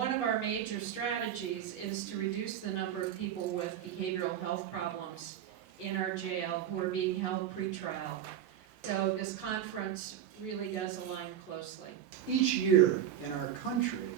One of our major strategies is to reduce the number of people with behavioral health problems in our jail who are being held pretrial. So this conference really does align closely. Each year in our country,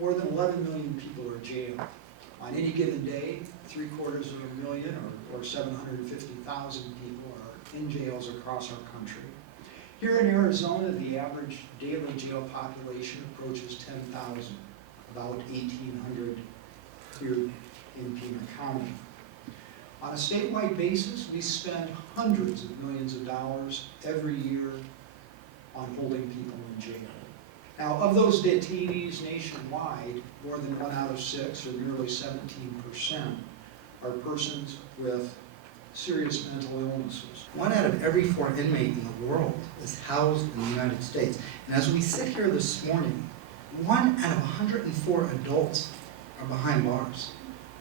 more than 11 million people are jailed. On any given day, 750,000 or 750,000 people are in jails across our country. Here in Arizona, the average daily jail population approaches 10,000, about 1,800 here in Pima County. On a statewide basis, we spend hundreds of millions of dollars every year on holding people in jail. Now, of those detainees nationwide, more than 1 out of 6, or nearly 17%, are persons with serious mental illnesses. 1 out of every 4 inmates in the world is housed in the United States. And as we sit here this morning, 1 out of 104 adults are behind bars.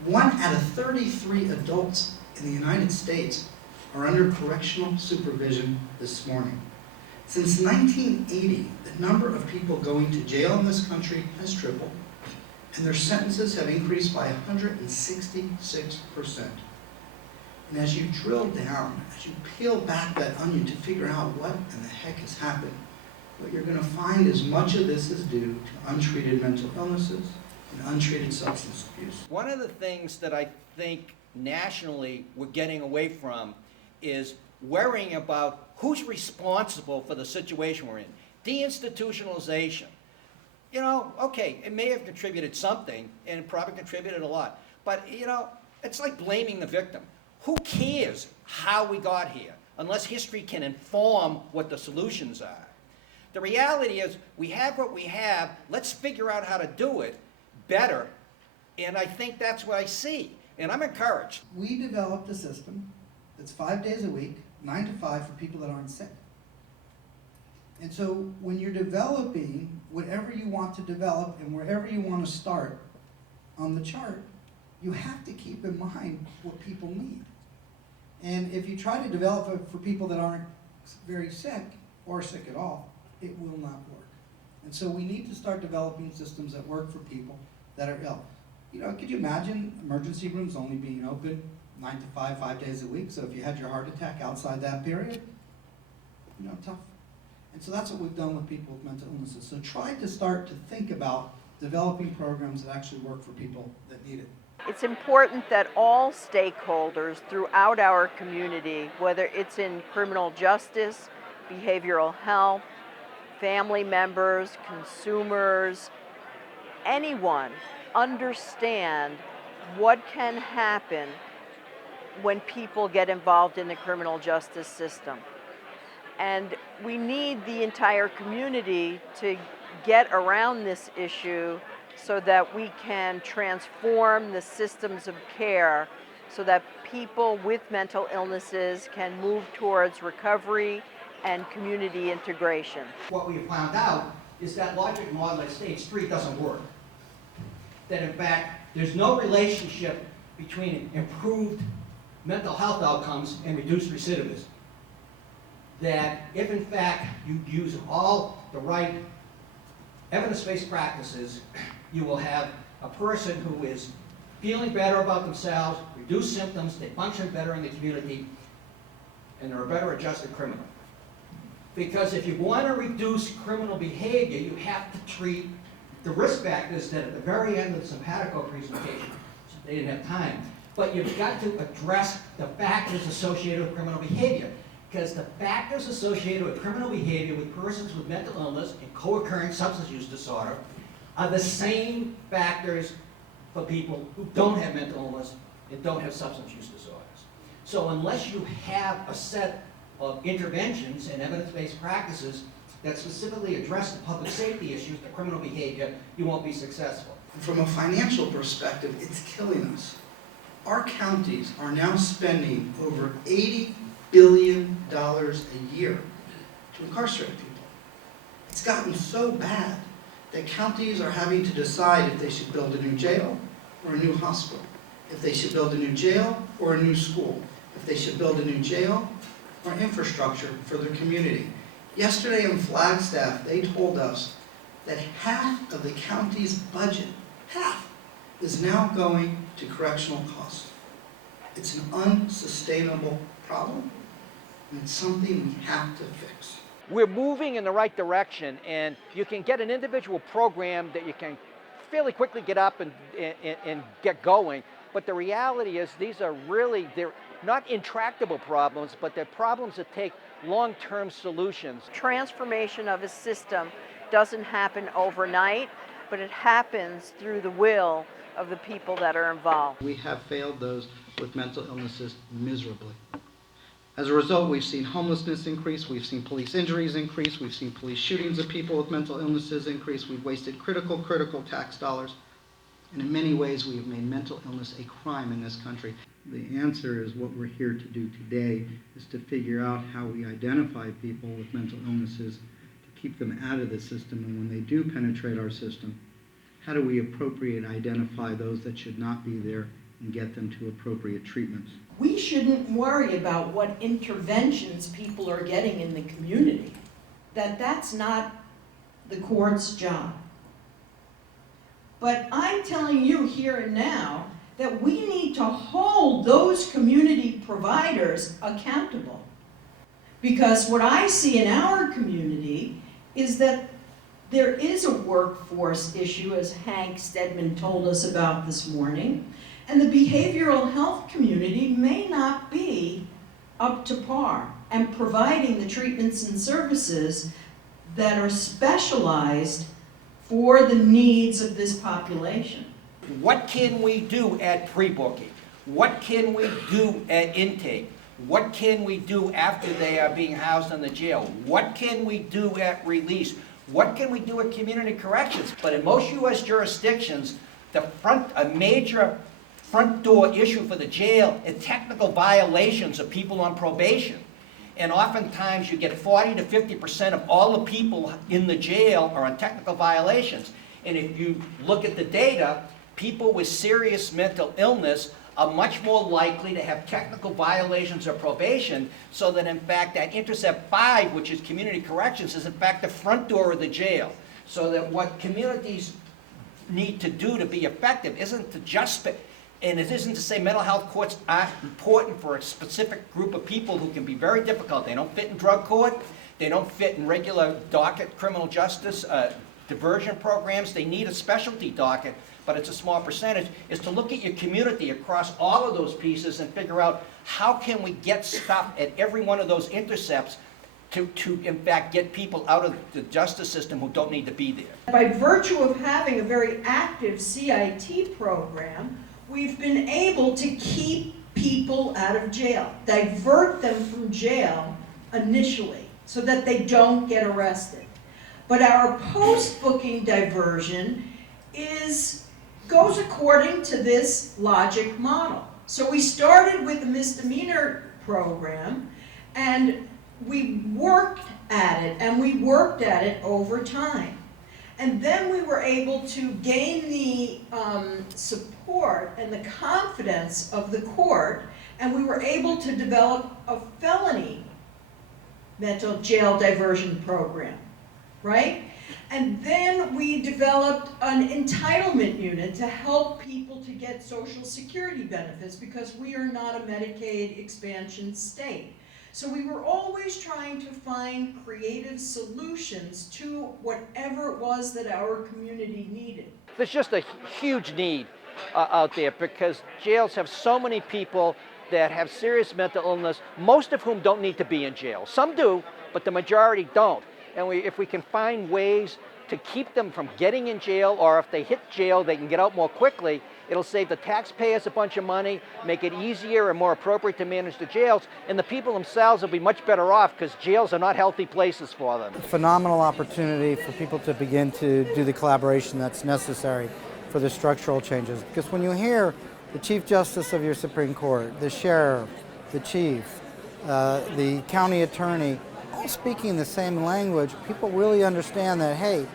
1 out of 33 adults in the United States are under correctional supervision this morning. Since 1980, the number of people going to jail in this country has tripled, and their sentences have increased by 166%. And as you drill down, as you peel back that onion to figure out what in the heck has happened, what you're going to find is much of this is due to untreated mental illnesses and untreated substance abuse. One of the things that I think nationally we're getting away from is worrying about who's responsible for the situation we're in. Deinstitutionalization. You know, okay, it may have contributed something, and it probably contributed a lot, but, you know, it's like blaming the victim. Who cares how we got here, unless history can inform what the solutions are? The reality is, we have what we have, let's figure out how to do it better, and I think that's what I see, and I'm encouraged. We developed a system that's 5 days a week, 9 to 5 for people that aren't sick. And so when you're developing whatever you want to develop and wherever you want to start on the chart, you have to keep in mind what people need. And if you try to develop it for people that aren't very sick or sick at all, it will not work. And so we need to start developing systems that work for people that are ill. You know, could you imagine emergency rooms only being open 9 to 5, 5 days a week? So if you had your heart attack outside that period, you know, tough. And so that's what we've done with people with mental illnesses. So try to start to think about developing programs that actually work for people that need it. It's important that all stakeholders throughout our community, whether it's in criminal justice, behavioral health, family members, consumers, anyone, understand what can happen when people get involved in the criminal justice system. And we need the entire community to get around this issue so that we can transform the systems of care so that people with mental illnesses can move towards recovery and community integration. What we found out is that logic model at stage 3 doesn't work. That in fact, there's no relationship between improved mental health outcomes and reduced recidivism. That if in fact you use all the right evidence-based practices, you will have a person who is feeling better about themselves, reduce symptoms, they function better in the community, and they're a better adjusted criminal. Because if you want to reduce criminal behavior, you have to treat the risk factors that at the very end of the simpatico presentation, they didn't have time, but you've got to address the factors associated with criminal behavior. Because the factors associated with criminal behavior with persons with mental illness and co-occurring substance use disorder are the same factors for people who don't have mental illness and don't have substance use disorders. So unless you have a set of interventions and evidence-based practices that specifically address the public safety issues, the criminal behavior, you won't be successful. From a financial perspective, it's killing us. Our counties are now spending over $80 billion a year to incarcerate people. It's gotten so bad that counties are having to decide if they should build a new jail or a new hospital, if they should build a new jail or a new school, if they should build a new jail or infrastructure for their community. Yesterday in Flagstaff, they told us that half of the county's budget, half, is now going to correctional costs. It's an unsustainable problem, and it's something we have to fix. We're moving in the right direction, and you can get an individual program that you can fairly quickly get up and get going. But the reality is they're not intractable problems, but they're problems that take long-term solutions. Transformation of a system doesn't happen overnight, but it happens through the will of the people that are involved. We have failed those with mental illnesses miserably. As a result, we've seen homelessness increase, we've seen police injuries increase, we've seen police shootings of people with mental illnesses increase, we've wasted critical tax dollars, and in many ways we have made mental illness a crime in this country. The answer is what we're here to do today, is to figure out how we identify people with mental illnesses, to keep them out of the system, and when they do penetrate our system, how do we appropriate identify those that should not be there and get them to appropriate treatments? We shouldn't worry about what interventions people are getting in the community. That's not the court's job. But I'm telling you here and now that we need to hold those community providers accountable. Because what I see in our community is that there is a workforce issue, as Hank Stedman told us about this morning, and the behavioral health community may not be up to par and providing the treatments and services that are specialized for the needs of this population. What can we do at pre-booking? What can we do at intake? What can we do after they are being housed in the jail? What can we do at release? What can we do at community corrections? But in most U.S. jurisdictions, a major front door issue for the jail is technical violations of people on probation. And oftentimes you get 40 to 50% of all the people in the jail are on technical violations. And if you look at the data, people with serious mental illness are much more likely to have technical violations of probation, so that in fact that Intercept 5, which is community corrections, is in fact the front door of the jail. So that what communities need to do to be effective isn't to just, and it isn't to say mental health courts aren't important for a specific group of people who can be very difficult. They don't fit in drug court, they don't fit in regular docket criminal justice diversion programs. They need a specialty docket, but it's a small percentage, is to look at your community across all of those pieces and figure out how can we get stuff at every one of those intercepts to in fact get people out of the justice system who don't need to be there. By virtue of having a very active CIT program, we've been able to keep people out of jail, divert them from jail initially so that they don't get arrested. But our post-booking diversion goes according to this logic model. So we started with the misdemeanor program, and we worked at it over time. And then we were able to gain the support and the confidence of the court, and we were able to develop a felony mental jail diversion program, right? And then we developed an entitlement unit to help people to get Social Security benefits, because we are not a Medicaid expansion state. So we were always trying to find creative solutions to whatever it was that our community needed. There's just a huge need out there, because jails have so many people that have serious mental illness, most of whom don't need to be in jail. Some do, but the majority don't. And if we can find ways to keep them from getting in jail, or if they hit jail, they can get out more quickly, it'll save the taxpayers a bunch of money, make it easier and more appropriate to manage the jails, and the people themselves will be much better off, because jails are not healthy places for them. Phenomenal opportunity for people to begin to do the collaboration that's necessary for the structural changes. Because when you hear the Chief Justice of your Supreme Court, the Sheriff, the Chief, the County Attorney, all speaking the same language, people really understand that, hey,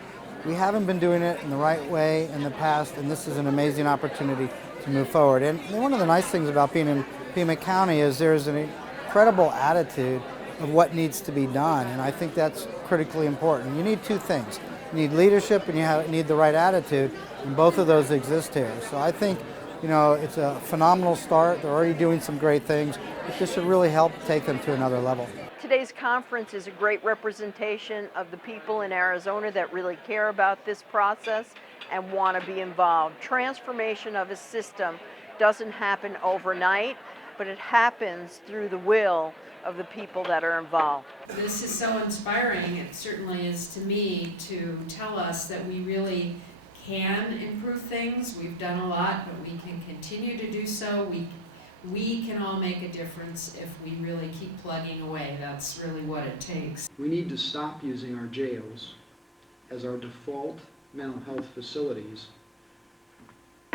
we haven't been doing it in the right way in the past, and this is an amazing opportunity to move forward. And one of the nice things about being in Pima County is there's an incredible attitude of what needs to be done, and I think that's critically important. You need two things. You need leadership and you need the right attitude, and both of those exist here. So I think, you know, it's a phenomenal start. They're already doing some great things, but this should really help take them to another level. Today's conference is a great representation of the people in Arizona that really care about this process and want to be involved. Transformation of a system doesn't happen overnight, but it happens through the will of the people that are involved. This is so inspiring, it certainly is to me, to tell us that we really can improve things. We've done a lot, but we can continue to do so. We can all make a difference if we really keep plugging away. That's really what it takes. We need to stop using our jails as our default mental health facilities,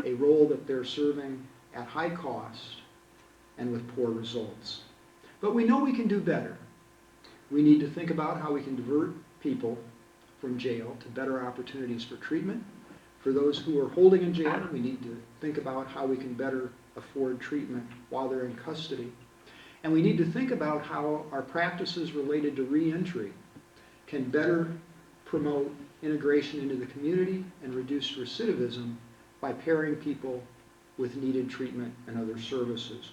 a role that they're serving at high cost and with poor results. But we know we can do better. We need to think about how we can divert people from jail to better opportunities for treatment. For those who are holding in jail, we need to think about how we can better afford treatment while they're in custody. And we need to think about how our practices related to reentry can better promote integration into the community and reduce recidivism by pairing people with needed treatment and other services.